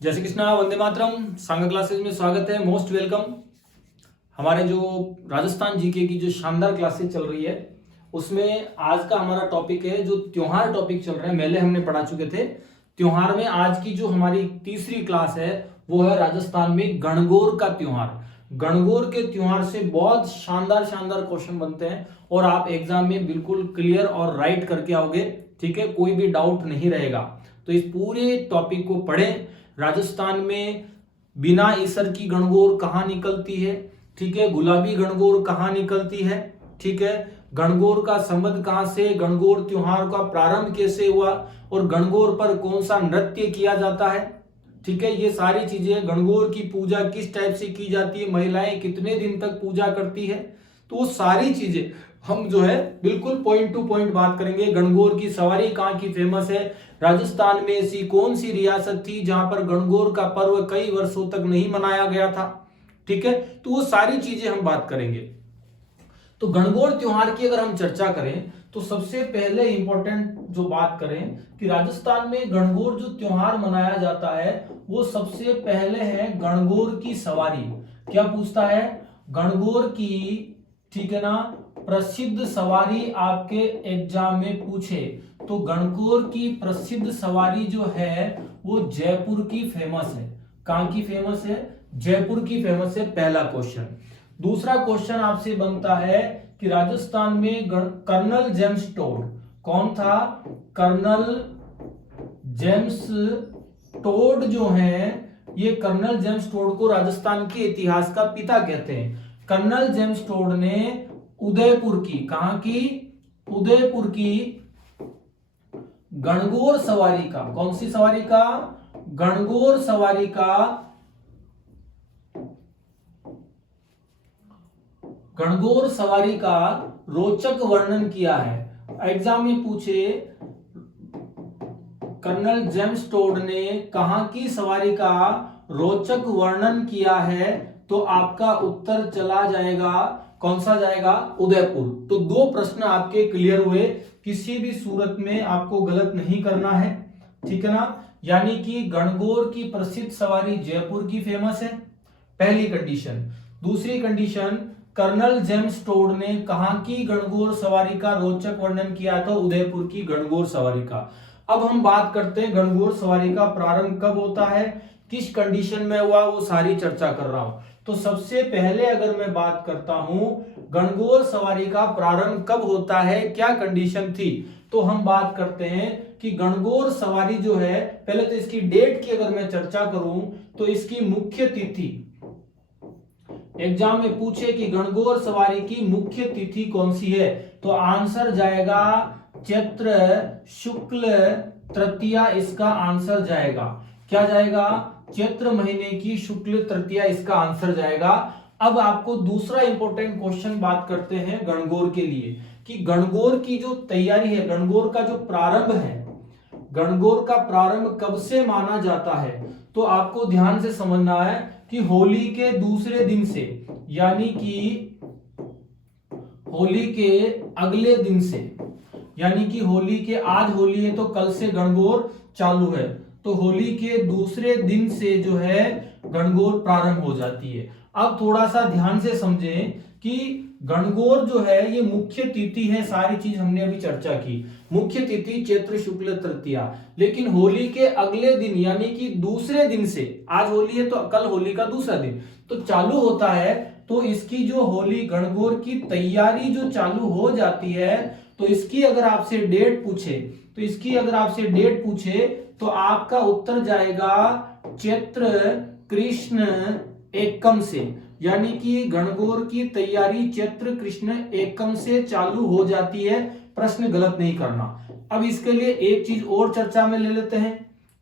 जय श्री कृष्णा, वंदे मातरम। सांगा क्लासेस में स्वागत है, मोस्ट वेलकम। हमारे जो राजस्थान जीके की जो शानदार क्लासेस चल रही है उसमें आज का हमारा टॉपिक है जो त्योहार टॉपिक चल रहे हैं। पहले हमने पढ़ा चुके थे त्योहार में। आज की जो हमारी तीसरी क्लास है वो है राजस्थान में गणगौर का त्योहार। गणगौर के त्योहार से बहुत शानदार शानदार क्वेश्चन बनते हैं और आप एग्जाम में बिल्कुल क्लियर और राइट करके आओगे। ठीक है, कोई भी डाउट नहीं रहेगा। तो इस पूरे टॉपिक को पढ़ें। राजस्थान में बिना ईसर की गणगौर कहाँ निकलती है, ठीक है, गुलाबी गणगौर कहाँ निकलती है, ठीक है, गणगौर का संबंध कहाँ से, गणगौर त्योहार का प्रारंभ कैसे हुआ और गणगौर पर कौन सा नृत्य किया जाता है, ठीक है, ये सारी चीजें, गणगौर की पूजा किस टाइप से की जाती है, महिलाएं कितने दिन तक पूजा करती है, तो वो सारी चीजें हम जो है बिल्कुल पॉइंट टू पॉइंट बात करेंगे। गणगौर की सवारी कहाँ की फेमस है, राजस्थान में ऐसी कौन सी रियासत थी जहां पर गणगौर का पर्व कई वर्षों तक नहीं मनाया गया था, ठीक है, तो वो सारी चीजें हम बात करेंगे। तो गणगौर त्योहार की अगर हम चर्चा करें तो सबसे पहले इंपॉर्टेंट जो बात करें कि राजस्थान में गणगौर जो त्योहार मनाया जाता है वो सबसे पहले है गणगौर की सवारी। क्या पूछता है, गणगौर की, ठीक है ना, प्रसिद्ध सवारी आपके एग्जाम में पूछे तो गणगौर की प्रसिद्ध सवारी जो है वो जयपुर की फेमस है। कहां की फेमस है, जयपुर की फेमस है, पहला क्वेश्चन। दूसरा क्वेश्चन आपसे बनता है कि राजस्थान में कर्नल जेम्स टोड कौन था, कर्नल जेम्स टोड जो है ये कर्नल जेम्स टोड को राजस्थान के इतिहास का पिता कहते हैं। कर्नल जेम्स टोड ने उदयपुर की, कहां की, उदयपुर की गणगौर सवारी का, कौन सी सवारी का, गणगौर सवारी का, गणगौर सवारी का रोचक वर्णन किया है। एग्जाम में पूछे कर्नल जेम्स टोड ने कहां की सवारी का रोचक वर्णन किया है तो आपका उत्तर चला जाएगा, कौन सा जाएगा, उदयपुर। तो दो प्रश्न आपके क्लियर हुए, किसी भी सूरत में आपको गलत नहीं करना है, ठीक है ना। यानी कि गणगौर की प्रसिद्ध सवारी जयपुर की फेमस है, पहली कंडीशन। दूसरी कंडीशन, कर्नल जेम्स टोड ने कहां की गणगौर सवारी का रोचक वर्णन किया था, उदयपुर की गणगौर सवारी का। अब हम बात करते हैं गणगौर सवारी का प्रारंभ कब होता है, किस कंडीशन में हुआ, वो सारी चर्चा कर रहा हूं। तो सबसे पहले अगर मैं बात करता हूं गणगौर सवारी का प्रारंभ कब होता है, क्या कंडीशन थी, तो हम बात करते हैं कि गणगौर सवारी जो है, पहले तो इसकी डेट की अगर मैं चर्चा करूं तो इसकी मुख्य तिथि, एग्जाम में पूछे कि गणगौर सवारी की मुख्य तिथि कौन सी है तो आंसर जाएगा चैत्र शुक्ल तृतीया, इसका आंसर जाएगा, क्या जाएगा, चैत्र महीने की शुक्ल तृतीया, इसका आंसर जाएगा। अब आपको दूसरा इंपॉर्टेंट क्वेश्चन बात करते हैं गणगौर के लिए कि गणगौर की जो तैयारी है, गणगौर का जो प्रारंभ है, गणगौर का प्रारंभ कब से माना जाता है, तो आपको ध्यान से समझना है कि होली के दूसरे दिन से, यानी कि होली के अगले दिन से, यानी कि होली के, आज होली है तो कल से गणगौर चालू है, तो होली के दूसरे दिन से जो है गणगौर प्रारंभ हो जाती है। अब थोड़ा सा ध्यान से समझें कि गणगौर जो है ये मुख्य तिथि है, सारी चीज हमने अभी चर्चा की, मुख्य तिथि चैत्र शुक्ल तृतीया, लेकिन होली के अगले दिन यानी कि दूसरे दिन से, आज होली है तो कल होली का दूसरा दिन तो चालू होता है, तो इसकी जो होली गणगौर की तैयारी जो चालू हो जाती है, तो इसकी अगर आपसे डेट पूछे, तो इसकी अगर आपसे डेट पूछे तो आपका उत्तर जाएगा चैत्र कृष्ण एकम से, यानी कि गणगौर की तैयारी चैत्र कृष्ण एकम से चालू हो जाती है। प्रश्न गलत नहीं करना। अब इसके लिए एक चीज और चर्चा में ले लेते हैं,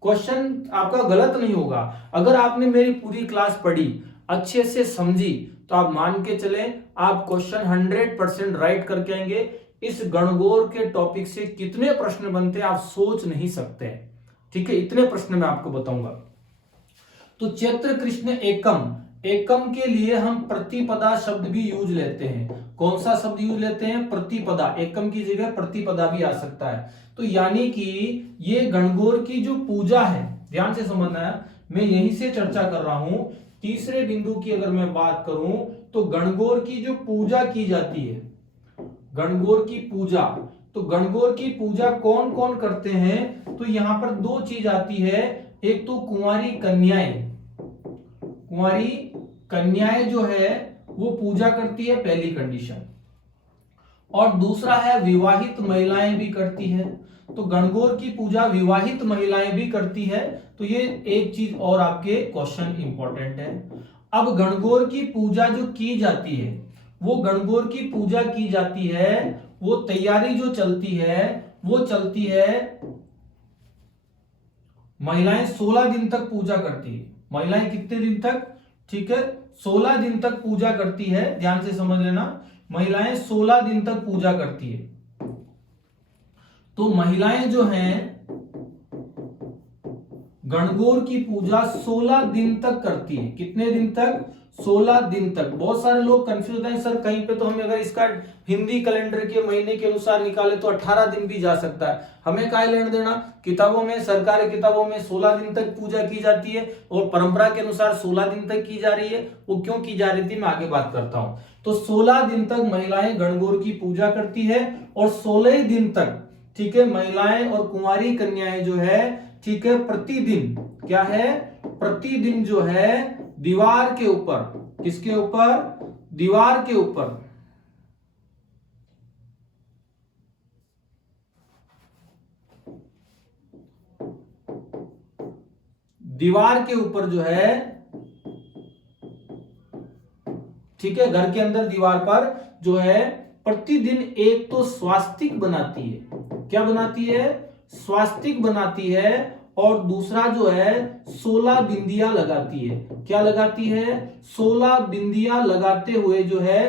क्वेश्चन आपका गलत नहीं होगा अगर आपने मेरी पूरी क्लास पढ़ी, अच्छे से समझी, तो आप मान के चले आप क्वेश्चन 100% राइट करके आएंगे। इस गणगौर के टॉपिक से कितने प्रश्न बनते हैं आप सोच नहीं सकते, ठीक है, इतने प्रश्न मैं आपको बताऊंगा। तो चैत्र कृष्ण एकम, एकम के लिए हम प्रतिपदा शब्द भी यूज लेते हैं। कौन सा शब्द यूज लेते हैं, प्रतिपदा, एकम की जगह प्रतिपदा भी आ सकता है। तो यानी कि ये गणगौर की जो पूजा है, ध्यान से समझना है, मैं यहीं से चर्चा कर रहा हूं। तीसरे बिंदु की अगर मैं बात करूं तो गणगौर की जो पूजा की जाती है, गणगौर की पूजा, तो गणगौर की पूजा कौन कौन करते हैं? तो यहां पर दो चीज आती है, एक तो कुंवारी कन्याएं, कुंवारी कन्याएं जो है वो पूजा करती है, पहली कंडीशन, और दूसरा है विवाहित महिलाएं भी करती है। तो गणगौर की पूजा विवाहित महिलाएं भी करती है, तो ये एक चीज और आपके क्वेश्चन इंपॉर्टेंट है। अब गणगौर की पूजा जो की जाती है, वो गणगौर की पूजा की जाती है, वो तैयारी जो चलती है वो चलती है, महिलाएं 16 दिन तक पूजा करती है। महिलाएं कितने दिन तक? ठीक है, 16 दिन तक पूजा करती है, ध्यान से समझ लेना, महिलाएं 16 दिन तक पूजा करती है। तो महिलाएं जो हैं गणगौर की पूजा 16 दिन तक करती है। कितने दिन तक? 16 दिन तक। बहुत सारे लोग कंफ्यूज होते हैं, सर कहीं पे तो हमें अगर इसका हिंदी कैलेंडर के महीने के अनुसार निकाले तो 18 दिन भी जा सकता है, हमें क्या लेना देना? किताबों में, सरकारी किताबों में 16 दिन तक पूजा की जाती है और परंपरा के अनुसार 16 दिन तक की जा रही है। वो क्यों की जा रही थी मैं आगे बात करता हूं। तो 16 दिन तक महिलाएं गणगौर की पूजा करती है और 16 दिन तक, ठीक है, महिलाएं और कुंवारी कन्याएं जो है, ठीक है, प्रतिदिन क्या है? प्रतिदिन जो है दीवार के ऊपर, किसके ऊपर? दीवार के ऊपर, दीवार के ऊपर जो है, ठीक है, घर के अंदर दीवार पर जो है प्रतिदिन एक तो स्वास्तिक बनाती है। क्या बनाती है? स्वास्तिक बनाती है, और दूसरा जो है 16 बिंदियां लगाती है। क्या लगाती है? 16 बिंदियां लगाते हुए जो है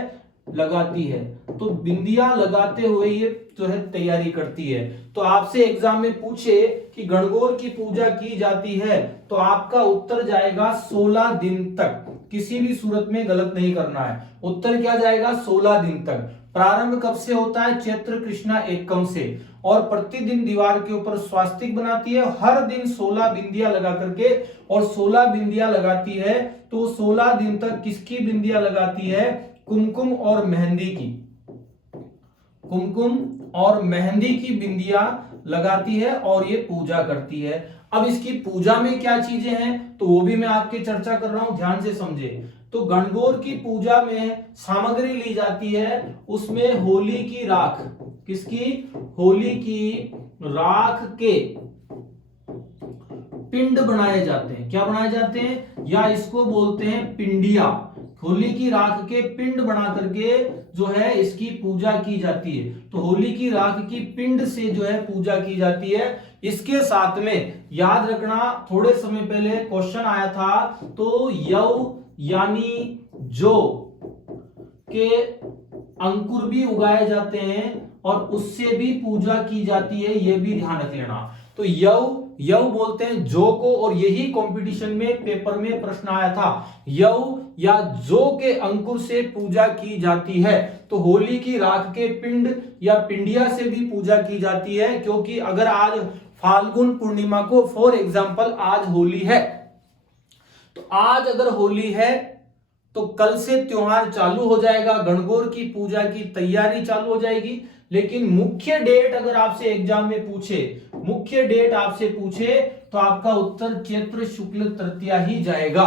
लगाती है। तो बिंदियां लगाते हुए ये जो है तैयारी करती है। तो आपसे एग्जाम में पूछे कि गणगौर की पूजा की जाती है, तो आपका उत्तर जाएगा 16 दिन तक। किसी भी सूरत में गलत नहीं करना है, उत्तर क्या जाएगा? 16 दिन तक। प्रारंभ कब से होता है? चैत्र कृष्णा एकम से, और प्रतिदिन दीवार के ऊपर स्वास्तिक बनाती है, हर दिन 16 बिंदियां लगा करके, और 16 बिंदियां लगाती है। तो 16 दिन तक किसकी बिंदियां लगाती है? कुमकुम और मेहंदी की, कुमकुम और मेहंदी की बिंदियां लगाती है और ये पूजा करती है। अब इसकी पूजा में क्या चीजें हैं तो वो भी मैं आपके चर्चा कर रहा हूं, ध्यान से समझे। तो गणगौर की पूजा में सामग्री ली जाती है, उसमें होली की राख, किसकी? होली की राख के पिंड बनाए जाते हैं। क्या बनाए जाते हैं? या इसको बोलते हैं पिंडिया। होली की राख के पिंड बना करके जो है इसकी पूजा की जाती है। तो होली की राख की पिंड से जो है पूजा की जाती है। इसके साथ में याद रखना, थोड़े समय पहले क्वेश्चन आया था, तो यव यानी जो के अंकुर भी उगाए जाते हैं और उससे भी पूजा की जाती है, यह भी ध्यान रख लेना। तो यव बोलते हैं जौ को, और यही कंपटीशन में पेपर में प्रश्न आया था, यव या जौ के अंकुर से पूजा की जाती है। तो होली की राख के पिंड या पिंडिया से भी पूजा की जाती है, क्योंकि अगर आज फाल्गुन पूर्णिमा को, फॉर एग्जाम्पल आज होली है, तो आज अगर होली है तो कल से त्योहार चालू हो जाएगा, गणगौर की पूजा की तैयारी चालू हो जाएगी। लेकिन मुख्य डेट अगर आपसे एग्जाम में पूछे, मुख्य डेट आपसे पूछे, तो आपका उत्तर चैत्र शुक्ल तृतीया ही जाएगा।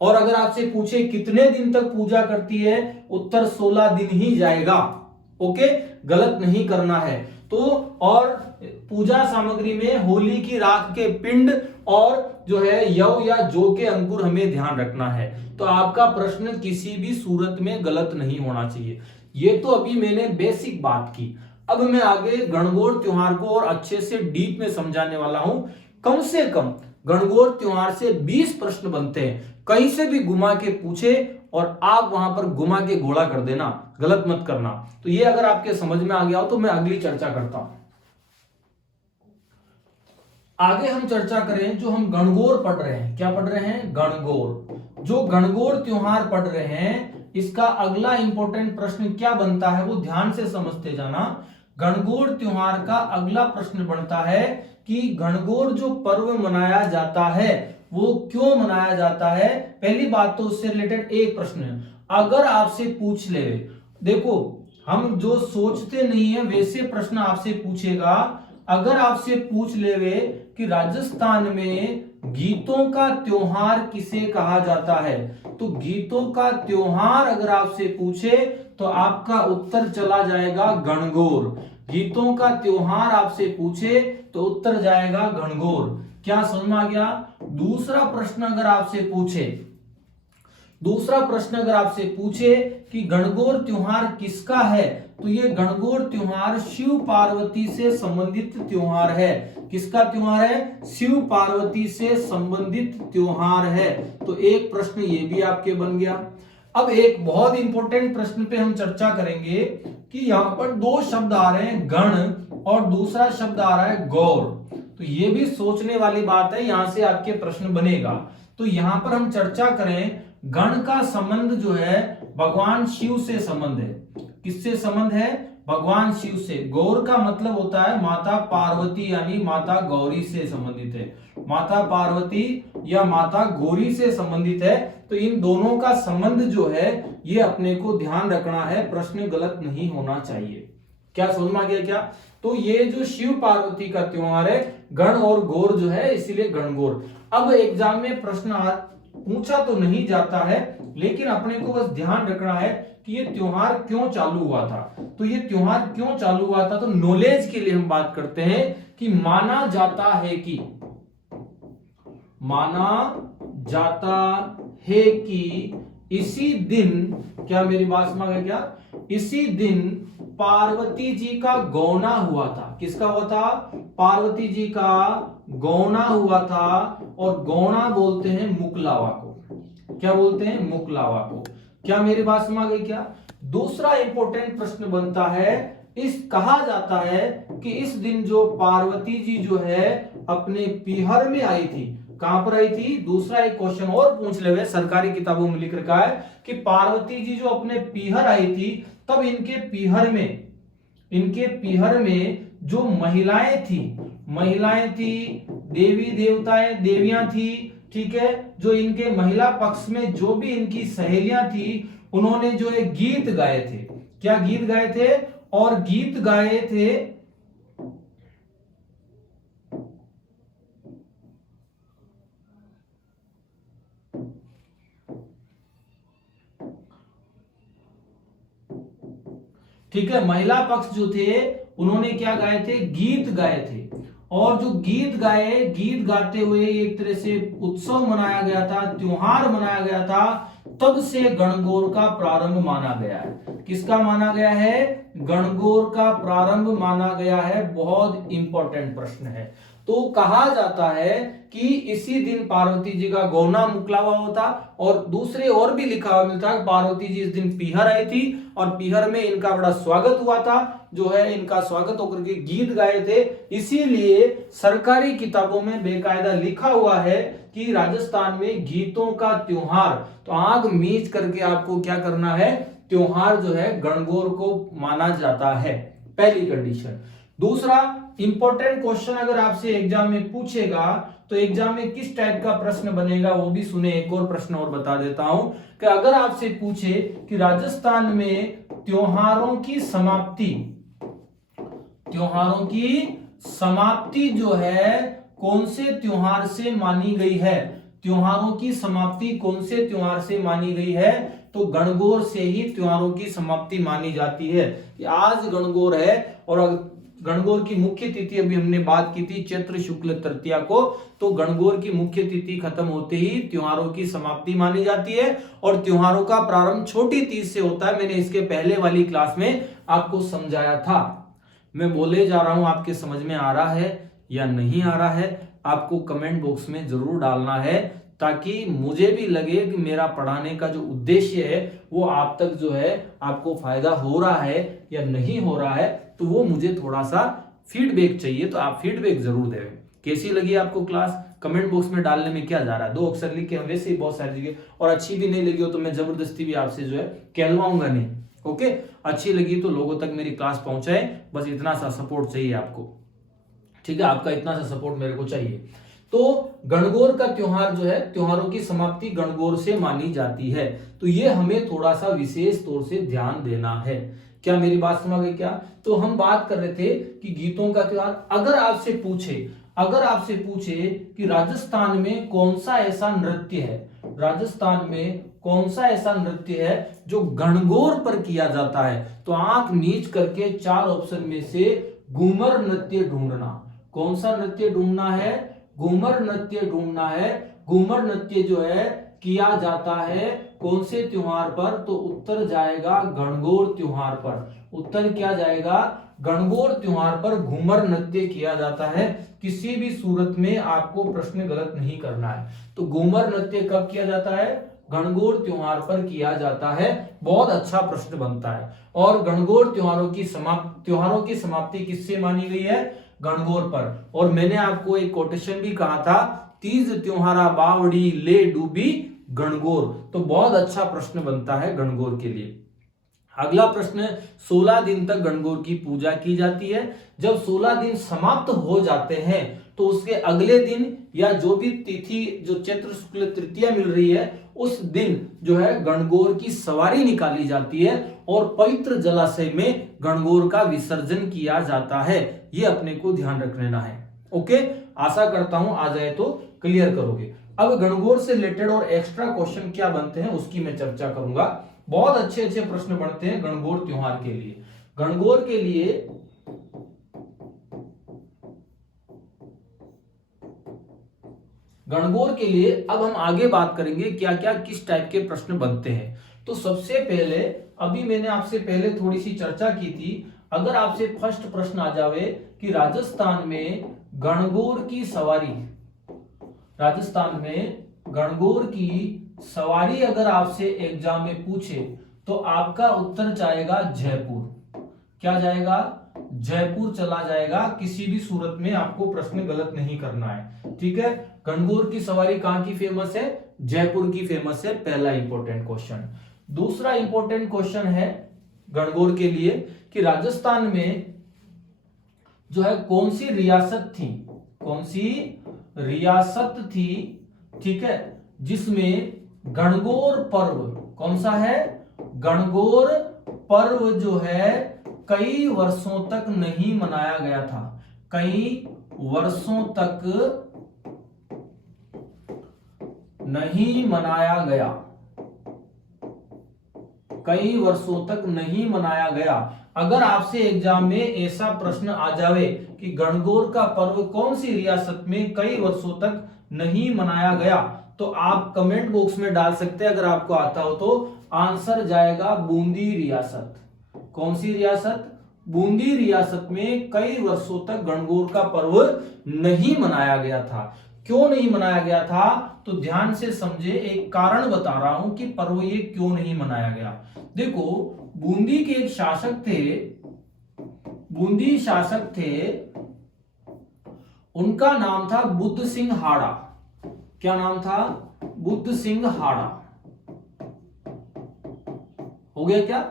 और अगर आपसे पूछे कितने दिन तक पूजा करती है, उत्तर 16 दिन ही जाएगा। ओके, गलत नहीं करना है। तो और पूजा सामग्री में होली की राख के पिंड और जो है यव या जौ के अंकुर हमें ध्यान रखना है। तो आपका प्रश्न किसी भी सूरत में गलत नहीं होना चाहिए। ये तो अभी मैंने बेसिक बात की। अब मैं आगे गणगौर त्योहार को और अच्छे से डीप में समझाने वाला हूं। कम से कम गणगौर त्योहार से 20 प्रश्न बनते हैं, कहीं से भी घुमा के पूछे और आप वहां पर घुमा के घोड़ा कर देना, गलत मत करना। तो ये अगर आपके समझ में आ गया हो तो मैं अगली चर्चा करता हूं। आगे हम चर्चा करें, जो हम गणगौर पढ़ रहे हैं, क्या पढ़ रहे हैं? गणगौर। जो गणगौर त्योहार पढ़ रहे हैं, इसका अगला इंपॉर्टेंट प्रश्न क्या बनता है वो ध्यान से समझते जाना। गणगौर त्योहार का अगला प्रश्न बनता है कि गणगौर जो पर्व मनाया जाता है वो क्यों मनाया जाता है। पहली बात तो उससे रिलेटेड एक प्रश्न है, अगर आपसे पूछ ले, देखो हम जो सोचते नहीं है वैसे प्रश्न आपसे पूछेगा। अगर आपसे पूछ लेवे कि राजस्थान में गीतों का त्योहार किसे कहा जाता है, तो गीतों का त्योहार अगर आपसे पूछे तो आपका उत्तर चला जाएगा गणगौर। गीतों का त्योहार आपसे पूछे तो उत्तर जाएगा गणगौर। क्या समझ में आ गया। दूसरा प्रश्न अगर आपसे पूछे कि गणगौर त्योहार किसका है, तो ये गणगौर त्योहार शिव पार्वती से संबंधित त्योहार है। किसका त्योहार है, शिव पार्वती से संबंधित त्योहार है। तो एक प्रश्न ये भी आपके बन गया। अब एक बहुत इंपॉर्टेंट प्रश्न पे हम चर्चा करेंगे कि यहां पर दो शब्द आ रहे हैं, गण और दूसरा शब्द आ रहा है गौर। तो ये भी सोचने वाली बात है, यहां से आपके प्रश्न बनेगा। तो यहां पर हम चर्चा करें, गण का संबंध जो है भगवान शिव से संबंध है। किससे संबंध है, भगवान शिव से। गौर का मतलब होता है माता पार्वती यानी माता गौरी से संबंधित है। माता पार्वती या माता गौरी से संबंधित है। तो इन दोनों का संबंध जो है ये अपने को ध्यान रखना है, प्रश्न गलत नहीं होना चाहिए। क्या समझ में आ गया क्या। तो ये जो शिव पार्वती का त्योहार है, गण और गौर जो है, इसीलिए गणगौर। अब एग्जाम में प्रश्न पूछा तो नहीं जाता है, लेकिन अपने को बस ध्यान रखना है कि ये त्योहार क्यों चालू हुआ था। तो ये त्योहार क्यों चालू हुआ था, तो नॉलेज के लिए हम बात करते हैं कि माना जाता है कि इसी दिन, क्या मेरी बात समझ में क्या, इसी दिन पार्वती जी का गौना हुआ था। किसका हुआ था, पार्वती जी का गौना हुआ था। और गौना बोलते हैं मुकलावा को। क्या बोलते हैं, मुकलावा को। क्या मेरी बात समझ गई क्या। दूसरा इंपॉर्टेंट प्रश्न बनता है, कहा जाता है कि इस दिन जो पार्वती जी जो है अपने पीहर में आई थी। कहां पर आई थी, दूसरा एक क्वेश्चन और पूछ ले, सरकारी किताबों में लिख रखा है कि पार्वती जी जो अपने पीहर आई थी, तब इनके पीहर में जो महिलाएं थी, देवी देवताएं, देवियां थी, ठीक है। जो इनके महिला पक्ष में जो भी इनकी सहेलियां थी, उन्होंने जो एक गीत गाए थे। क्या गीत गाए थे, और गीत गाए थे ठीक है। महिला पक्ष जो थे उन्होंने क्या गाए थे, गीत गाए थे। और जो गीत गाते हुए एक तरह से उत्सव मनाया गया था, त्योहार मनाया गया था। तब से गणगौर का प्रारंभ माना गया है। किसका माना गया है, गणगौर का प्रारंभ माना गया है। बहुत इंपॉर्टेंट प्रश्न है। तो कहा जाता है कि इसी दिन पार्वती जी का गौना मुकलावा होता। और दूसरे और भी लिखा हुआ मिलता है, पार्वती जी इस दिन पीहर आई थी और पीहर में इनका बड़ा स्वागत हुआ था, जो है इनका स्वागत होकर के गीत गाए थे। इसीलिए सरकारी किताबों में बेकायदा लिखा हुआ है कि राजस्थान में गीतों का त्योहार, तो आग मीच करके आपको क्या करना है, त्योहार जो है गणगौर को माना जाता है। पहली कंडीशन। दूसरा इंपॉर्टेंट क्वेश्चन अगर आपसे एग्जाम में पूछेगा, तो एग्जाम में किस टाइप का प्रश्न बनेगा वो भी सुने। एक और प्रश्न और बता देता हूं कि अगर आपसे पूछे कि राजस्थान में त्योहारों की समाप्ति जो है कौन से त्योहार से मानी गई है, त्योहारों की समाप्ति कौन से त्योहार से मानी गई है, तो गणगौर से ही त्योहारों की समाप्ति मानी जाती है। आज गणगौर है और गणगौर की मुख्य तिथि अभी हमने बात की थी चैत्र शुक्ल तृतीया को, तो गणगौर की मुख्य तिथि खत्म होते ही त्योहारों की समाप्ति मानी जाती है। और त्योहारों का प्रारंभ छोटी तीज से होता है। मैंने इसके पहले वाली क्लास में आपको समझाया था। मैं बोले जा रहा हूं, आपके समझ में आ रहा है या नहीं आ रहा है, आपको कमेंट बॉक्स में जरूर डालना है, ताकि मुझे भी लगे कि मेरा पढ़ाने का जो उद्देश्य है वो आप तक जो है आपको फायदा हो रहा है या नहीं हो रहा है। तो वो मुझे थोड़ा सा फीडबैक चाहिए, तो आप फीडबैक जरूर दें। कैसी लगी आपको क्लास, कमेंट बॉक्स में डालने में क्या जा रहा है, 2 अक्षर लिख के, हम वैसे ही बहुत सारी जगह, और अच्छी भी नहीं लगी हो तो मैं जबरदस्ती भी आपसे जो है कहलवाऊंगा नहीं। ओके, अच्छी लगी तो लोगों तक मेरी क्लास पहुंचाए, बस इतना सा सपोर्ट चाहिए आपको। ठीक है, आपका इतना सा सपोर्ट मेरे को चाहिए। तो गणगौर का त्योहार जो है, त्योहारों की समाप्ति गणगौर से मानी जाती है। तो ये हमें थोड़ा सा विशेष तौर से ध्यान देना है। क्या मेरी बात समझ गई क्या? तो हम बात कर रहे थे कि गीतों का त्योहार। अगर आपसे पूछे कि राजस्थान में कौन सा ऐसा नृत्य है, राजस्थान में कौन सा ऐसा नृत्य है जो गणगौर पर किया जाता है, तो आंख नीच करके 4 ऑप्शन में से घूमर नृत्य ढूंढना। कौन सा नृत्य ढूंढना है? घूमर नृत्य ढूंढना है। घूमर नृत्य जो है किया जाता है कौन से त्योहार पर? तो उत्तर जाएगा गणगौर त्योहार पर। उत्तर क्या जाएगा? गणगौर त्योहार पर घूमर नृत्य किया जाता है। किसी भी सूरत में आपको प्रश्न गलत नहीं करना है। तो घूमर नृत्य कब किया जाता है? गणगौर त्योहार पर किया जाता है। बहुत अच्छा प्रश्न बनता है। और गणगौर त्योहारों की समाप्ति किससे मानी गई है? गणगौर पर। और मैंने आपको एक कोटेशन भी कहा था, तीज त्योहारा बावड़ी ले डूबी गणगौर। तो बहुत अच्छा प्रश्न बनता है गणगौर के लिए। अगला प्रश्न, 16 दिन तक गणगौर की पूजा की जाती है। जब 16 दिन समाप्त हो जाते हैं तो उसके अगले दिन या जो भी तिथि जो चैत्र शुक्ल तृतीया मिल रही है उस दिन जो है गणगौर की सवारी निकाली जाती है और पवित्र जलाशय में गणगौर का विसर्जन किया जाता है। ये अपने को ध्यान रख लेना है। ओके, आशा करता हूं आ जाए तो क्लियर करोगे। अब गणगौर से रिलेटेड और एक्स्ट्रा क्वेश्चन क्या बनते हैं उसकी मैं चर्चा करूंगा। बहुत अच्छे अच्छे प्रश्न बनते हैं गणगौर त्योहार के लिए। गणगौर के लिए अब हम आगे बात करेंगे क्या क्या किस टाइप के प्रश्न बनते हैं। तो सबसे पहले, अभी मैंने आपसे पहले थोड़ी सी चर्चा की थी, अगर आपसे फर्स्ट प्रश्न आ जावे कि राजस्थान में गणगौर की सवारी अगर आपसे एग्जाम में पूछे तो आपका उत्तर जाएगा जयपुर। क्या जाएगा? जयपुर चला जाएगा। किसी भी सूरत में आपको प्रश्न गलत नहीं करना है, ठीक है। गणगौर की सवारी कहां की फेमस है? जयपुर की फेमस है। पहला इंपॉर्टेंट क्वेश्चन। दूसरा इंपॉर्टेंट क्वेश्चन है गणगौर के लिए कि राजस्थान में जो है कौन सी रियासत थी, ठीक है, जिसमें गणगौर पर्व, कौन सा है? गणगौर पर्व जो है कई वर्षों तक नहीं मनाया गया था। कई वर्षों तक नहीं मनाया गया। अगर आपसे एग्जाम में ऐसा प्रश्न आ जावे कि गणगौर का पर्व कौन सी रियासत में कई वर्षों तक नहीं मनाया गया, तो आप कमेंट बॉक्स में डाल सकते हैं अगर आपको आता हो तो। आंसर जाएगा बूंदी रियासत। कौन सी रियासत? बूंदी रियासत में कई वर्षों तक गणगौर का पर्व नहीं मनाया गया था। क्यों नहीं मनाया गया था? तो ध्यान से समझे, एक कारण बता रहा हूं कि पर्व ये क्यों नहीं मनाया गया। देखो, बूंदी के एक शासक थे, उनका नाम था बुद्ध सिंह हाड़ा। क्या नाम था? बुद्ध सिंह हाड़ा। हो गया क्या?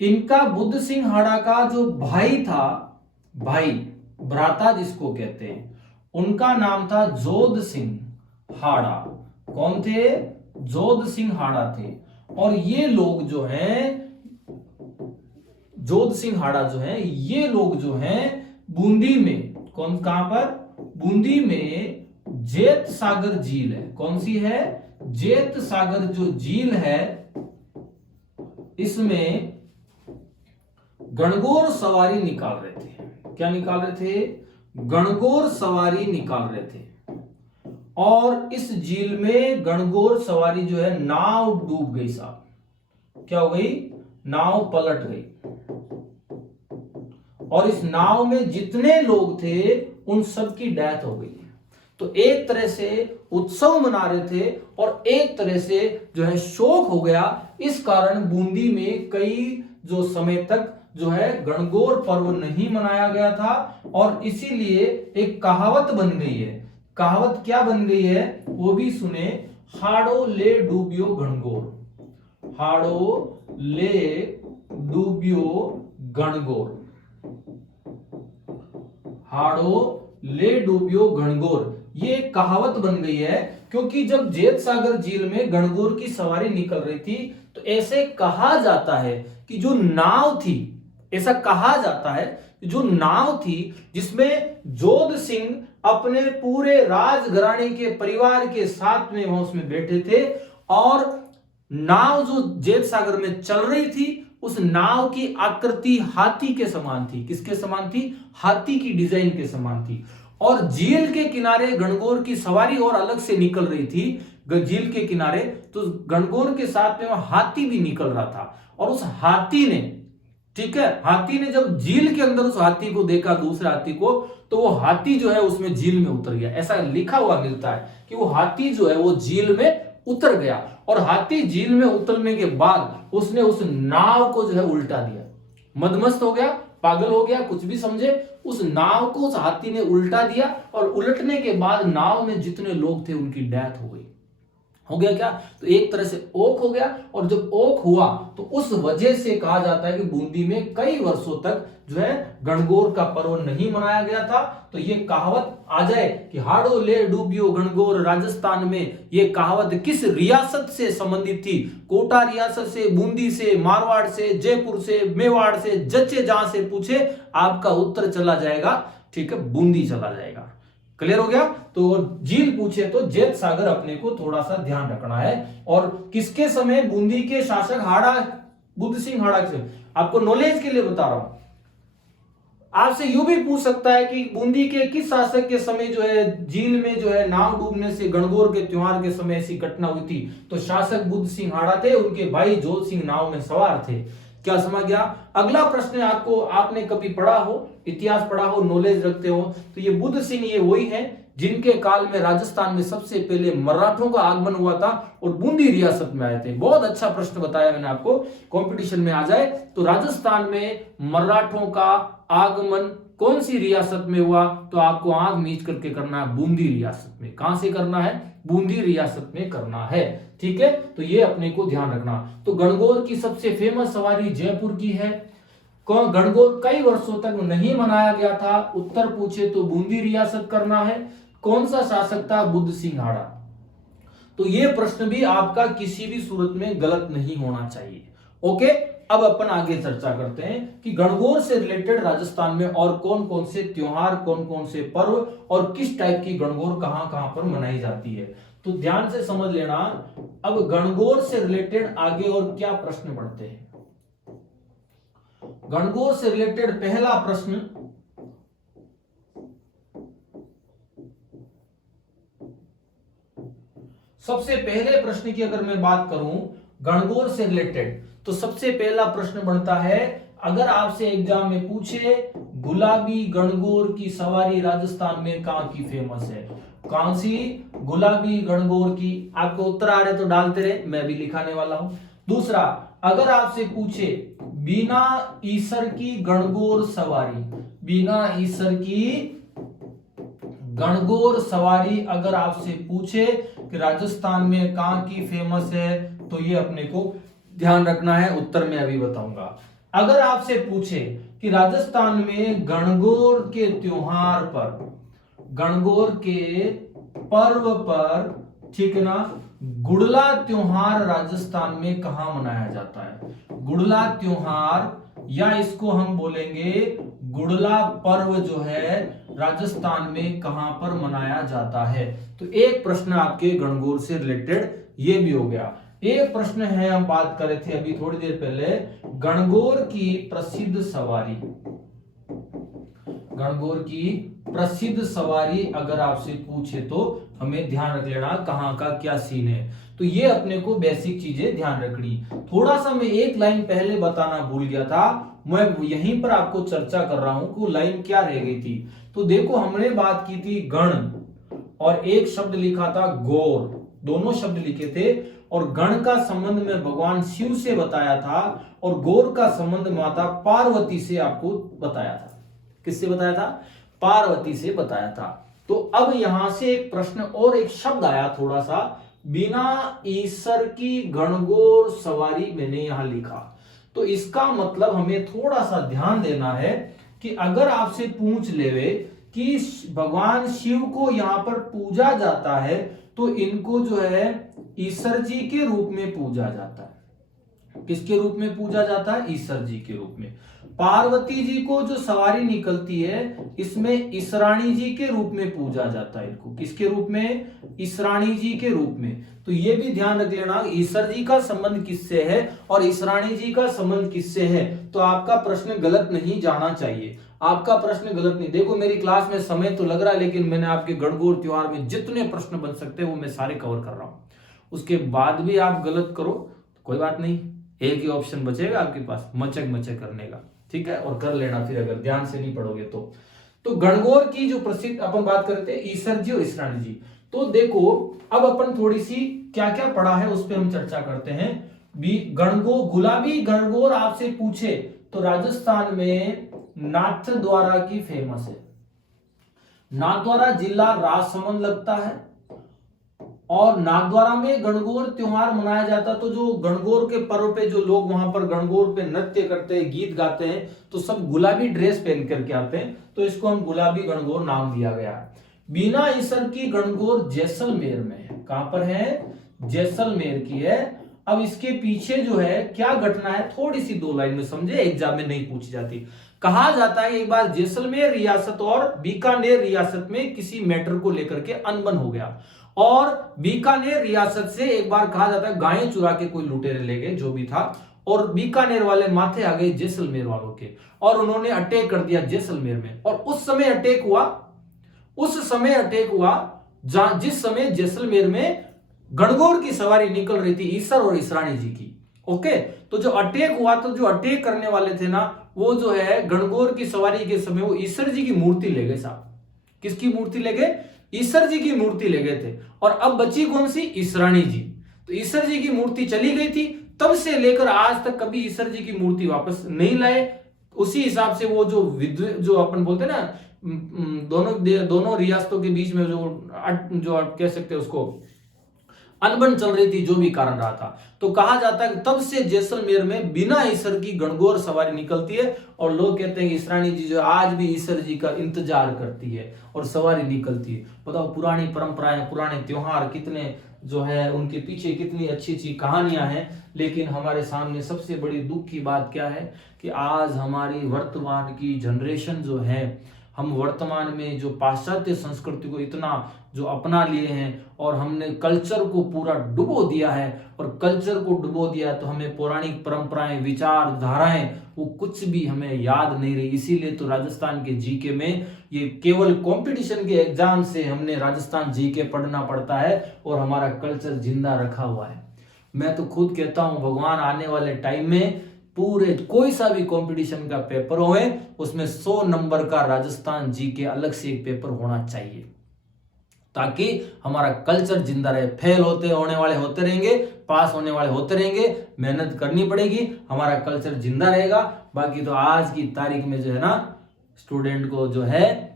इनका बुद्ध सिंह हाड़ा का जो भाई था, भ्राता जिसको कहते हैं, उनका नाम था जोध सिंह हाड़ा। कौन थे? जोध सिंह हाड़ा थे। और ये लोग जो हैं, जोध सिंह हाड़ा जो है, ये लोग जो हैं बूंदी में, कहां पर? बूंदी में जेत सागर झील है। कौन सी है? जेत सागर जो झील है, इसमें गणगौर सवारी निकाल रहे थे। क्या निकाल रहे थे? गणगौर सवारी निकाल रहे थे। और इस झील में गणगौर सवारी जो है नाव डूब गई साहब। क्या हो गई? नाव पलट गई। और इस नाव में जितने लोग थे उन सब की डेथ हो गई। तो एक तरह से उत्सव मना रहे थे और एक तरह से जो है शोक हो गया। इस कारण बूंदी में कई जो समय तक जो है गणगौर पर्व नहीं मनाया गया था। और इसीलिए एक कहावत बन गई है। कहावत क्या बन गई है वो भी सुने। हाड़ो ले डूबियो गणगौर। हाड़ो ले डूबियो गणगौर। हाड़ो ले डूबियो गणगौर। ये एक कहावत बन गई है, क्योंकि जब जेत सागर झील में गणगौर की सवारी निकल रही थी तो ऐसे कहा जाता है कि जो नाव थी, ऐसा कहा जाता है जो नाव थी जिसमें जोध सिंह अपने पूरे राजघराने के परिवार के साथ में वहां उसमें बैठे थे, और नाव जो जेत सागर में चल रही थी उस नाव की आकृति हाथी के समान थी। किसके समान थी? हाथी की डिजाइन के समान थी। और झील के किनारे गणगौर की सवारी और अलग से निकल रही थी झील के किनारे, तो गणगौर के साथ में वह हाथी भी निकल रहा था। और उस हाथी ने, ठीक है, हाथी ने जब झील के अंदर उस हाथी को देखा, दूसरे हाथी को, तो वो हाथी जो है उसमें झील में उतर गया। ऐसा लिखा हुआ मिलता है कि वो हाथी जो है वो झील में उतर गया, और हाथी झील में उतरने के बाद उसने उस नाव को जो है उल्टा दिया। मदमस्त हो गया, पागल हो गया, कुछ भी समझे, उस नाव को उस हाथी ने उल्टा दिया, और उलटने के बाद नाव में जितने लोग थे उनकी डेथ हो गई। हो गया क्या? तो एक तरह से ओक हो गया। और जब ओक हुआ तो उस वजह से कहा जाता है कि बूंदी में कई वर्षों तक जो है गणगौर का पर्व नहीं मनाया गया था। तो ये कहावत आ जाए कि हाड़ो ले डूबियो गणगौर राजस्थान में, ये कहावत किस रियासत से संबंधित थी? कोटा रियासत से, बूंदी से, मारवाड़ से, जयपुर से, मेवाड़ से, जच्चे जहां से पूछे आपका उत्तर चला जाएगा, ठीक है, बूंदी चला जाएगा। क्लियर हो गया? तो झील पूछे तो जेत सागर अपने को थोड़ा सा ध्यान रखना है। और किसके समय? बूंदी के शासक हाड़ा, बुद्ध सिंह हाड़ा के। आपको नॉलेज के लिए बता रहा हूं। आपसे यूं भी पूछ सकता है कि बूंदी के किस शासक के समय जो है झील में जो है नाव डूबने से गणगौर के त्योहार के समय ऐसी घटना हुई थी? तो शासक बुद्ध सिंह हाड़ा थे, उनके भाई जोध सिंह नाव में सवार थे। क्या समझ गया? अगला प्रश्न आपको, आपने कभी पढ़ा हो, इतिहास पढ़ा हो, नॉलेज रखते हो, तो ये बुद्ध सिंह ये वही है जिनके काल में राजस्थान में सबसे पहले मराठों का आगमन हुआ था और बूंदी रियासत में आए थे। बहुत अच्छा प्रश्न बताया मैंने आपको, कंपटीशन में आ जाए तो। राजस्थान में मराठों का आगमन कौन सी रियासत में हुआ? तो आपको आंख मीच करके करना है बूंदी रियासत में। कहां से करना है? बूंदी रियासत में करना है। ठीक है, तो ये अपने को ध्यान रखना। तो गणगौर की सबसे फेमस सवारी जयपुर की है। गणगौर कई वर्षों तक नहीं मनाया गया था। उत्तर पूछे तो बूंदी रियासत करना है। कौन सा शासक था? बुद्ध सिंह हाड़ा। तो ये प्रश्न भी आपका किसी भी सूरत में गलत नहीं होना चाहिए। ओके, अब अपन आगे चर्चा करते हैं कि गणगौर से रिलेटेड राजस्थान में और कौन कौन से त्योहार, कौन कौन से पर्व और किस टाइप की गणगौर कहां कहां पर मनाई जाती है। तो ध्यान से समझ लेना। अब गणगौर से रिलेटेड आगे और क्या प्रश्न बढ़ते हैं। गणगौर से रिलेटेड पहला प्रश्न, सबसे पहले प्रश्न की अगर मैं बात करूं गणगौर से रिलेटेड, तो सबसे पहला प्रश्न बनता है, अगर आपसे एग्जाम में पूछे गुलाबी गणगौर की सवारी राजस्थान में कहां की फेमस है? कौन सी गुलाबी गणगौर की? आपको उत्तर आ रहे तो डालते रहे, मैं भी लिखाने वाला हूं। दूसरा, अगर आपसे पूछे बिना ईसर की गणगौर सवारी, बिना ईसर की गणगौर सवारी अगर आपसे पूछे कि राजस्थान में कहां की फेमस है, तो ये अपने को ध्यान रखना है। उत्तर मैं अभी बताऊंगा। अगर आपसे पूछे कि राजस्थान में गणगौर के त्योहार पर, गणगौर के पर्व पर, ठीक है ना, गुड़ला त्योहार राजस्थान में कहां मनाया जाता है? गुड़ला त्योहार, या इसको हम बोलेंगे गुड़ला पर्व जो है राजस्थान में कहां पर मनाया जाता है। तो एक प्रश्न आपके गणगौर से रिलेटेड ये भी हो गया। एक प्रश्न है, हम बात कर रहे थे अभी थोड़ी देर पहले, गणगौर की प्रसिद्ध सवारी। गणगौर की प्रसिद्ध सवारी अगर आपसे पूछे तो हमें ध्यान रख लेना कहां का क्या सीन है। तो ये अपने को बेसिक चीजें ध्यान रखनी। थोड़ा सा मैं एक लाइन पहले बताना भूल गया था, मैं यहीं पर आपको चर्चा कर रहा हूं कि वो लाइन क्या रह गई थी। तो देखो, हमने बात की थी गण और एक शब्द लिखा था गौर, दोनों शब्द लिखे थे, और गण का संबंध में भगवान शिव से बताया था और गौर का संबंध माता पार्वती से आपको बताया था। किससे बताया था? पार्वती से बताया था। तो अब यहां से एक प्रश्न और एक शब्द आया थोड़ा सा, बिना ईसर की गणगौर सवारी मैंने यहां लिखा। तो इसका मतलब हमें थोड़ा सा ध्यान देना है कि अगर आपसे पूछ लेवे कि भगवान शिव को यहाँ पर पूजा जाता है, तो इनको जो है ईश्वर जी के रूप में पूजा जाता है। किसके रूप में पूजा जाता है? ईश्वर जी के रूप में। पार्वती जी को जो सवारी निकलती है, इसमें ईश्वराणी जी के रूप में पूजा जाता है इनको। किसके रूप में? ईश्वराणी जी के रूप में। तो ये भी ध्यान रख लेना, ईश्वर जी का संबंध किससे है और ईश्वराणी जी का संबंध किससे है। तो आपका प्रश्न गलत नहीं जाना चाहिए, आपका प्रश्न गलत नहीं। देखो मेरी क्लास में समय तो लग रहा है, लेकिन मैंने आपके गणगौर त्योहार में जितने प्रश्न बन सकते हैं वो मैं सारे कवर कर रहा हूं। उसके बाद भी आप गलत करो तो कोई बात नहीं, एक ही ऑप्शन बचेगा आपके पास, मचक मचक करने का, ठीक है, और कर लेना फिर अगर ध्यान से नहीं पढ़ोगे तो गणगौर की जो प्रसिद्ध अपन बात करते हैं ईश्वर जी और ईश्वराणी जी। तो देखो अब अपन थोड़ी सी क्या क्या पढ़ा है उस पर हम चर्चा करते हैं। गुलाबी गणगौर आपसे पूछे तो राजस्थान में नाथद्वारा की फेमस है। नाथद्वारा जिला राजसमंद लगता है और नाथद्वारा में गणगौर त्योहार मनाया जाता। तो जो गणगौर के पर्व पे जो लोग वहां पर गणगौर पे नृत्य करते हैं, गीत गाते हैं, तो सब गुलाबी ड्रेस पहन करके आते हैं, तो इसको हम गुलाबी गणगौर नाम दिया गया है। बीना ईसर की गणगौर जैसलमेर में है। कहां पर है? जैसलमेर की है। अब इसके पीछे जो है क्या घटना है, थोड़ी सी 2 लाइन में समझे, एग्जाम में नहीं पूछी जाती। कहा जाता है एक बार जैसलमेर रियासत और बीकानेर रियासत में किसी मैटर को लेकर के अनबन हो गया, और बीकानेर रियासत से एक बार कहा जाता है गायें चुरा के कोई लुटेरे ले गए, जो भी था, और बीकानेर वाले माथे आ गए जैसलमेर वालों के, और उन्होंने अटैक कर दिया जैसलमेर में। और उस समय अटैक हुआ जिस समय जैसलमेर में गणगौर की सवारी निकल रही थी ईश्वर और ईश्वराणी जी की। ओके, तो जो अटैक हुआ, तो जो अटैक करने वाले थे ना, वो जो है गणगौर की सवारी के समय वो ईश्वर जी की मूर्ति ले गए साहब। किसकी मूर्ति ले गए? ईश्वर जी की मूर्ति ले गए थे। और अब बची कौन सी? ईश्वराणी जी। तो ईश्वर जी की मूर्ति चली गई थी, तब से लेकर आज तक कभी ईश्वर जी की मूर्ति वापस नहीं लाए। उसी हिसाब से वो जो अपन बोलते हैं ना, दोनों रियासतों के बीच में जो कह सकते हैं उसको अनबन चल रही थी, जो भी कारण रहा था, तो कहा जाता है तब से जैसलमेर में बिना ईश्वर की गणगौर सवारी निकलती है, और लोग कहते हैं कि ईश्वराणी जी जो आज भी ईश्वर जी का इंतजार करती है और सवारी निकलती है। बताओ, पुरानी परंपराएं, पुराने त्योहार कितने जो है, उनके पीछे कितनी अच्छी अच्छी कहानियां हैं। लेकिन हमारे सामने सबसे बड़ी दुख की बात क्या है कि आज हमारी वर्तमान की जनरेशन जो है, हम वर्तमान में जो पाश्चात्य संस्कृति को इतना जो अपना लिए हैं, और हमने कल्चर को पूरा डुबो दिया है, और कल्चर को डुबो दिया तो हमें पौराणिक परंपराएं, विचार धाराएं, वो कुछ भी हमें याद नहीं रही। इसीलिए तो राजस्थान के जीके में ये केवल कंपटीशन के एग्जाम से हमने राजस्थान जीके पढ़ना पड़ता है, और हमारा कल्चर जिंदा रखा हुआ है। मैं तो खुद कहता हूं, भगवान आने वाले टाइम में पूरे कोई सा भी कंपटीशन का पेपर होए, उसमें 100 नंबर का राजस्थान जीके अलग से एक पेपर होना चाहिए, ताकि हमारा कल्चर जिंदा रहे। फेल होने वाले होते रहेंगे, पास होने वाले होते रहेंगे, मेहनत करनी पड़ेगी, हमारा कल्चर जिंदा रहेगा। बाकी तो आज की तारीख में जो है ना, स्टूडेंट को जो है,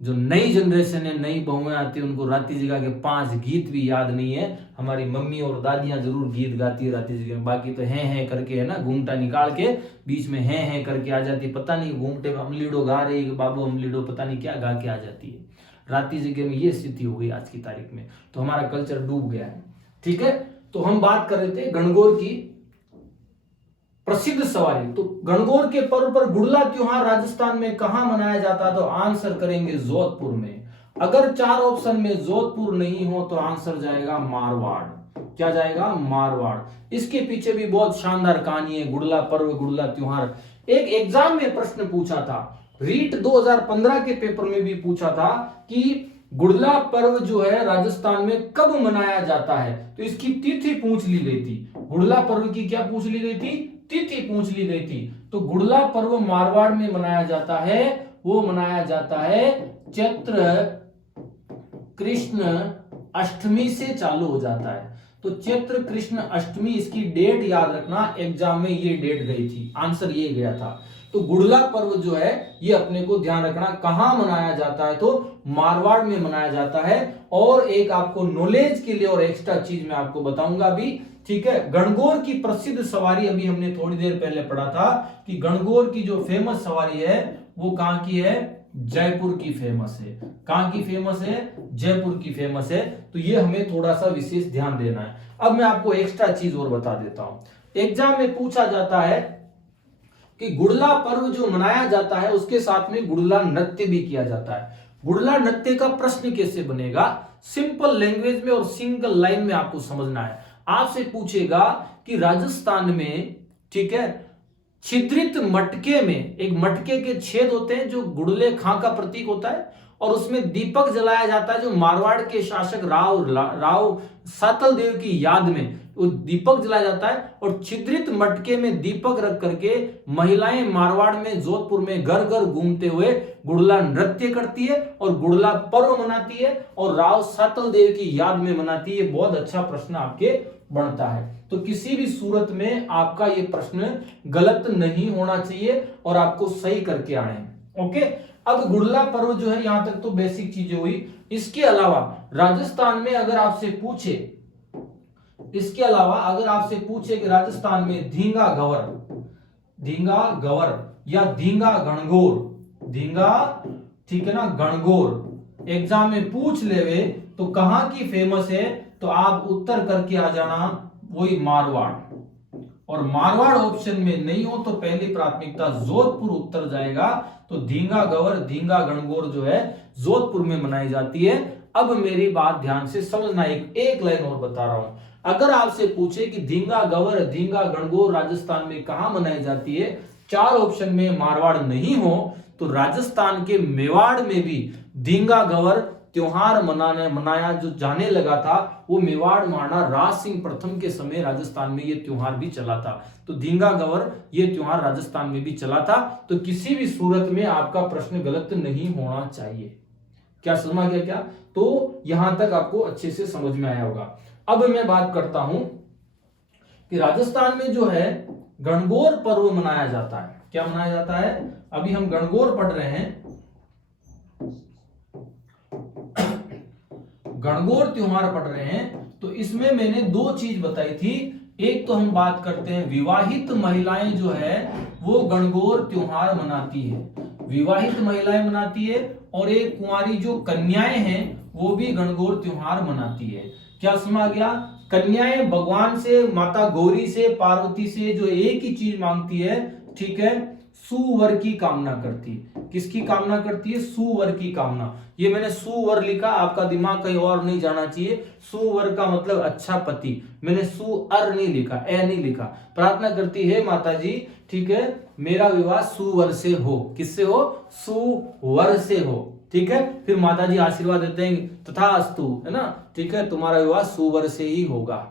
जो नई जनरेशन है, नई बहुएं आती है, उनको राती जगा के 5 गीत भी याद नहीं है। हमारी मम्मी और दादियां जरूर गीत गाती है राती जगा, बाकी तो हैं करके है ना, घूंघटा निकाल के बीच में हैं करके आ जाती है। पता नहीं घूंघटे में अमलीडो गा रही है, बाबू अमलीडो पता नहीं क्या गा के आ जाती है। राती जगह में ये स्थिति हो गई आज की तारीख में, तो हमारा कल्चर डूब गया है। ठीक है, तो हम बात कर रहे थे गणगौर की प्रसिद्ध सवारी। तो गणगौर के पर्व पर गुड़ला त्योहार राजस्थान में कहां मनाया जाता है? तो आंसर करेंगे जोधपुर में। अगर 4 ऑप्शन में जोधपुर नहीं हो तो आंसर जाएगा मारवाड़। क्या जाएगा? मारवाड़। इसके पीछे भी बहुत शानदार कहानी है, गुड़ला पर्व, गुड़ला त्योहार। एक एग्जाम में प्रश्न पूछा था, रीट 2015 के पेपर में भी पूछा था कि गुड़ला पर्व जो है राजस्थान में कब मनाया जाता है, तो इसकी तिथि पूछ ली गई थी। गुड़ला पर्व की क्या पूछ ली गई थी? तिथि पूछ ली गई थी। तो गुड़ला पर्व मारवाड़ में मनाया जाता है, वो मनाया जाता है चैत्र कृष्ण अष्टमी से चालू हो जाता है। तो चैत्र कृष्ण अष्टमी, इसकी डेट याद रखना, एग्जाम में ये डेट गई थी, आंसर ये गया था। तो गुड़ला पर्व जो है ये अपने को ध्यान रखना, कहां मनाया जाता है? तो मारवाड़ में मनाया जाता है। और एक आपको नॉलेज के लिए और एक्स्ट्रा चीज मैं आपको बताऊंगा अभी, ठीक है। गणगौर की प्रसिद्ध सवारी अभी हमने थोड़ी देर पहले पढ़ा था कि गणगौर की जो फेमस सवारी है वो कहां की है? जयपुर की फेमस है। कहां की फेमस है? जयपुर की फेमस है। तो ये हमें थोड़ा सा विशेष ध्यान देना है। अब मैं आपको एक्स्ट्रा चीज और बता देता हूं। एग्जाम में पूछा जाता है कि गुड़ला पर्व जो मनाया जाता है उसके साथ में गुड़ला नृत्य भी किया जाता है। गुड़ला नृत्य का प्रश्न कैसे बनेगा? सिंपल लैंग्वेज में और सिंगल लाइन में आपको समझना है। आपसे पूछेगा कि राजस्थान में, ठीक है, छिद्रित मटके में, एक मटके के छेद होते हैं जो गुड़ले खां का प्रतीक होता है, और उसमें दीपक जलाया जाता है जो मारवाड़ के शासक राव सातल देव की याद में वो दीपक जलाया जाता है। और छिद्रित मटके में दीपक रख करके महिलाएं मारवाड़ में, जोधपुर में घर घर घूमते हुए गुड़ला नृत्य करती है और गुड़ला पर्व मनाती है और राव सातल देव की याद में मनाती है। बहुत अच्छा प्रश्न आपके बनता है। तो किसी भी सूरत में आपका ये प्रश्न गलत नहीं होना चाहिए और आपको सही करके आने हैं। ओके, अब गुड़ला पर्व जो है, यहां तक तो बेसिक चीजें हुई। इसके अलावा राजस्थान में अगर आपसे पूछे, इसके अलावा अगर आपसे पूछे कि राजस्थान में धींगा गवर या धींगा गणगौर, धींगा, ठीक है ना, गणगौर एग्जाम में पूछ लेवे तो कहां की फेमस है, तो आप उत्तर करके आ जाना वही मारवाड़। और मारवाड़ ऑप्शन में नहीं हो तो पहली प्राथमिकता जोधपुर उत्तर जाएगा। तो धींगा गवर, धींगा गणगौर जो है जोधपुर में मनाई जाती है। अब मेरी बात ध्यान से समझना, एक लाइन और बता रहा हूं। अगर आपसे पूछे कि धींगा गवर, धींगा गणगौर राजस्थान में कहां मनाई जाती है, चार ऑप्शन में मारवाड़ नहीं हो तो राजस्थान के मेवाड़ में भी धींगा गवर त्योहार मनाया जो जाने लगा था। वो मेवाड़ महाराणा राज सिंह प्रथम के समय राजस्थान में ये त्योहार भी चला था। तो धींगा गवर ये त्योहार राजस्थान में भी चला था। तो किसी भी सूरत में आपका प्रश्न गलत नहीं होना चाहिए। क्या समझ में गया? क्या तो यहां तक आपको अच्छे से समझ में आया होगा। अब मैं बात करता हूं कि राजस्थान में जो है गणगौर पर्व मनाया जाता है। क्या मनाया जाता है? अभी हम गणगौर पढ़ रहे हैं। गणगौर त्योहार पढ़ रहे हैं। तो इसमें मैंने दो चीज बताई थी। एक तो हम बात करते हैं विवाहित महिलाएं जो है वो गणगौर त्योहार मनाती है, विवाहित महिलाएं मनाती है। और एक कुंवारी जो कन्याएं हैं वो भी गणगौर त्योहार मनाती है। क्या समझ गया? कन्याएं भगवान से, माता गौरी से, पार्वती से जो एक ही चीज मांगती है, ठीक है, सुवर की कामना करती। किसकी कामना करती है? सुवर की कामना। ये मैंने सुवर लिखा, आपका दिमाग कहीं और नहीं जाना चाहिए। सुवर का मतलब अच्छा पति, मैंने सुअर नहीं लिखा, ए नहीं लिखा। प्रार्थना करती है माता जी, ठीक है, मेरा विवाह सुवर से हो। किससे हो? सुवर से हो। ठीक है, फिर माता जी आशीर्वाद देते हैं, तथास्तु, है ना, ठीक है, तुम्हारा विवाह सुवर से ही होगा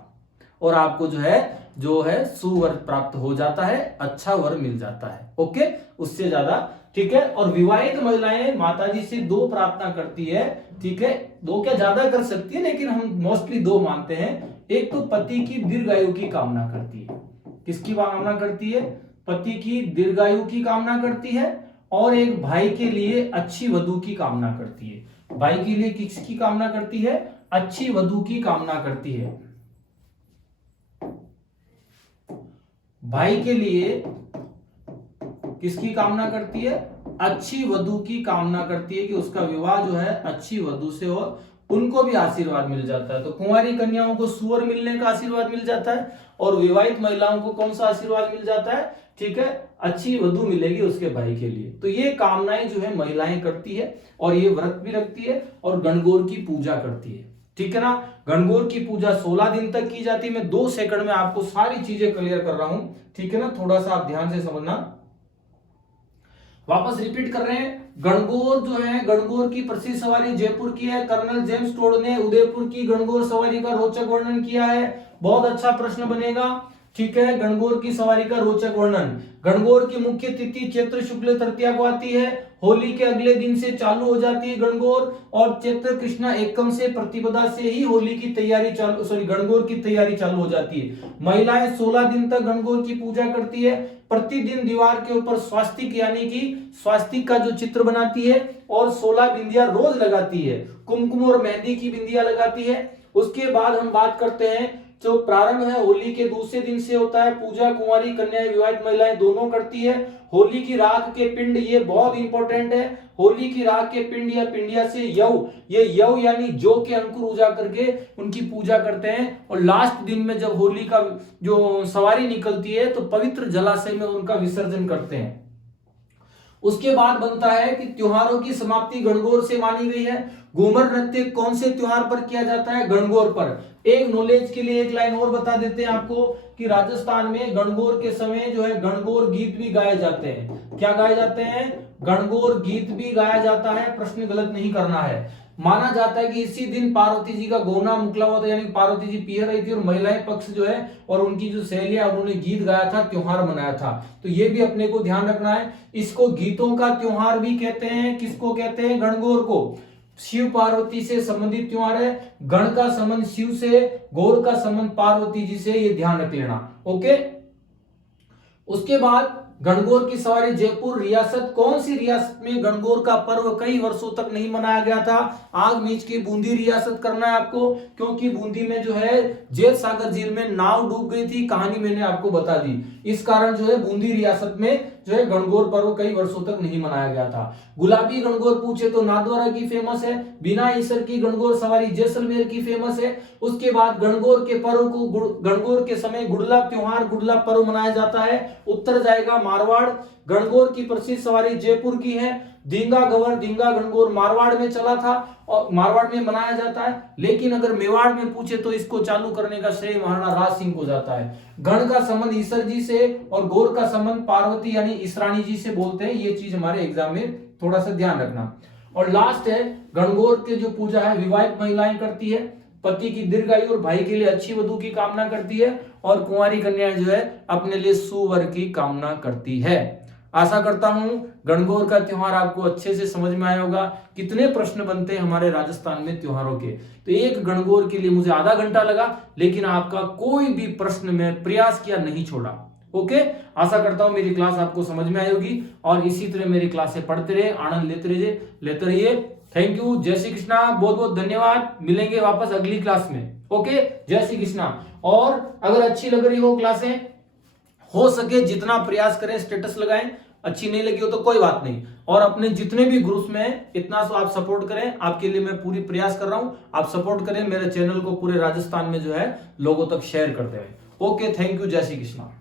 और आपको जो है सुवर प्राप्त हो जाता है, अच्छा वर मिल जाता है। ओके, उससे ज्यादा, ठीक है। और विवाहित महिलाएं माताजी से दो प्रार्थना करती है, ठीक है, दो क्या ज्यादा कर सकती है लेकिन हम मोस्टली दो मानते हैं। एक तो पति की दीर्घायु की कामना करती है। किसकी कामना करती है? पति की दीर्घायु की कामना करती है। और एक भाई के लिए अच्छी वधु की कामना करती है। भाई के लिए किसकी कामना करती है? अच्छी वधु की कामना करती है। भाई के लिए किसकी कामना करती है? अच्छी वधु की कामना करती है कि उसका विवाह जो है अच्छी वधु से हो, उनको भी आशीर्वाद मिल जाता है। तो कुंवारी कन्याओं को सुअर मिलने का आशीर्वाद मिल जाता है और विवाहित महिलाओं को कौन सा आशीर्वाद मिल जाता है? ठीक है, अच्छी वधु मिलेगी उसके भाई के लिए। तो ये कामनाएं जो है महिलाएं करती है और ये व्रत भी रखती है और गणगौर की पूजा करती है। ठीक है ना। गणगौर की पूजा 16 दिन तक की जाती है। मैं 2 सेकंड में आपको सारी चीजें क्लियर कर रहा हूं, ठीक है ना, थोड़ा सा आप ध्यान से समझना। वापस रिपीट कर रहे हैं, गणगौर जो है, गणगौर की प्रसिद्ध सवारी जयपुर की है। कर्नल जेम्स टोड ने उदयपुर की गणगौर सवारी का रोचक वर्णन किया है। बहुत अच्छा प्रश्न बनेगा, ठीक है। गणगौर की सवारी का रोचक वर्णन। गणगौर की मुख्य तिथि चैत्र शुक्ल तृतीया को आती है। होली के अगले दिन से चालू हो जाती है गणगौर और चैत्र कृष्णा एकम से प्रतिपदा से ही होली की तैयारी गणगौर की तैयारी चालू हो जाती है। महिलाएं 16 दिन तक गणगौर की पूजा करती है। प्रतिदिन दीवार के ऊपर स्वास्तिक यानी कि स्वास्तिक का जो चित्र बनाती है और 16 बिंदियां रोज लगाती है। कुमकुम और मेहंदी की बिंदियां लगाती है। उसके बाद हम बात करते हैं जो प्रारंभ है होली के दूसरे दिन से होता है। पूजा कुंवारी कन्या विवाहित महिलाएं दोनों करती है। होली की राख के पिंड, ये बहुत इंपॉर्टेंट है। होली की राख के पिंड या पिंडिया से यव, ये यव यानी जौ के अंकुर उजा करके उनकी पूजा करते हैं। और लास्ट दिन में जब होली का जो सवारी निकलती है तो पवित्र जलाशय में उनका विसर्जन करते हैं। उसके बाद बनता है कि त्योहारों की समाप्ति गणगौर से मानी गई है। घूमर नृत्य कौन से त्योहार पर किया जाता है? गणगौर पर। एक नॉलेज के लिए एक लाइन और बता देते हैं आपको कि राजस्थान में गणगौर के समय जो है गणगौर गीत भी गाए जाते हैं। क्या गाए जाते हैं? गणगौर गीत भी गाया जाता है। प्रश्न गलत नहीं करना है। माना जाता है कि इसी दिन पार्वती जी का गौना मुकला हुआ था, यानी पार्वती जी पी रही थी और महिलाएं पक्ष जो है और उनकी जो सहेलियां उन्होंने गीत गाया था, त्योहार मनाया था। तो ये भी अपने को ध्यान रखना है। इसको गीतों का त्योहार भी कहते हैं। किसको कहते हैं? गणगौर को। शिव पार्वती से संबंधित त्योहार है। गण का संबंध शिव से, गौर का संबंध पार्वती जी से, ये ध्यान रख लेना। ओके। उसके बाद गणगौर की सवारी जयपुर रियासत, कौन सी रियासत में गणगौर का पर्व कई वर्षों तक नहीं मनाया गया था? आग मींच की बूंदी रियासत करना है आपको, क्योंकि बूंदी में जो है जेल सागर झील में नाव डूब गई थी। कहानी मैंने आपको बता दी। इस कारण जो है बूंदी रियासत में जो है गणगौर पर्व कई वर्षों तक नहीं मनाया गया था। गुलाबी गणगौर पूछे तो नाथद्वारा की फेमस है। बिना ईसर की गणगौर सवारी जैसलमेर की फेमस है। उसके बाद गणगौर के पर्व को गणगौर के समय गुड़ला त्योहार, गुड़ला पर्व मनाया जाता है। उत्तर जाएगा मारवाड़। गणगौर की प्रसिद्ध सवारी जयपुर की है। धींगा गवर, धींगा गणगौर मारवाड़ में चला था और मारवाड़ में मनाया जाता है। लेकिन अगर मेवाड़ में पूछे तो इसको चालू करने का श्रेय महाराणा राज सिंह को जाता है। गण का संबंध ईसर जी से और गौर का संबंध पार्वती यानी ईसरानी जी से बोलते हैं। ये चीज हमारे एग्जाम में थोड़ा सा ध्यान रखना। और लास्ट है गणगौर की जो पूजा है विवाहित महिलाएं करती है। पति की दीर्घायु और भाई के लिए अच्छी वधु की कामना करती है। और कुंवारी कन्याएं जो है अपने लिए सुवर की कामना करती है। आशा करता हूं गणगौर का त्योहार आपको अच्छे से समझ में आया होगा। कितने प्रश्न बनते हैं हमारे राजस्थान में त्योहारों के, तो एक गणगौर के लिए मुझे आधा घंटा लगा, लेकिन आपका कोई भी प्रश्न में प्रयास किया नहीं छोड़ा। ओके, आशा करता हूं मेरी क्लास आपको समझ में आई होगी और इसी तरह मेरी क्लासें पढ़ते रहे, आनंद लेते रहिए। Thank you. जय श्री कृष्णा। बहुत बहुत धन्यवाद। मिलेंगे वापस अगली क्लास में। ओके, जय श्री कृष्णा। और अगर अच्छी लग रही हो क्लासें, हो सके जितना प्रयास करें, स्टेटस लगाएं। अच्छी नहीं लगी हो तो कोई बात नहीं, और अपने जितने भी ग्रुप्स में इतना सो आप सपोर्ट करें। आपके लिए मैं पूरी प्रयास कर रहा हूं, आप सपोर्ट करें। मेरे चैनल को पूरे राजस्थान में जो है लोगों तक शेयर करते हैं। Okay, thank you. जय श्री कृष्णा।